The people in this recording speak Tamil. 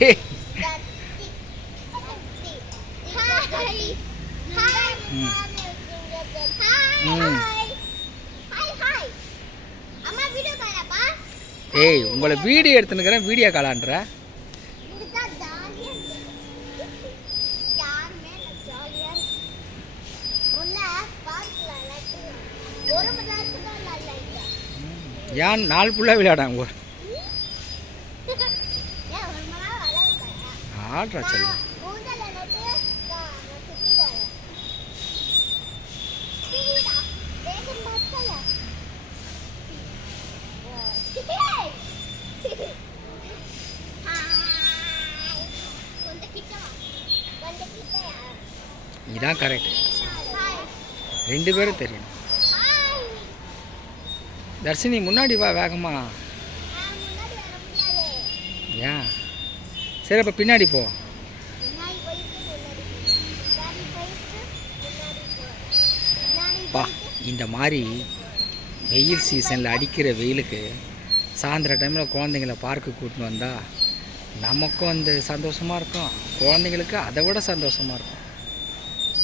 ஏய். ஏய் உங்களை வீடியோ எடுத்துனுக்கிறேன் வீடியோ காலான்ற. இல்லை ஏன் நாலு ஃபுல்லாக விளையாடாங்க கொஞ்சம் கிட்டயா இதான் கரெக்ட் ரெண்டு பேரும் தெரியும். தர்ஷினி முன்னாடி வா வேகமா. ஏன்? சரி அப்போ பின்னாடி போ. பா இந்த மாதிரி வெயில் சீசனில் அடிக்கிற வெயிலுக்கு சாயந்தர டைமில் குழந்தைங்கள பார்க்கு கூட்டின்னு வந்தால் நமக்கும் அந்த சந்தோஷமாக இருக்கும். குழந்தைங்களுக்கு அதை விட சந்தோஷமாக இருக்கும்.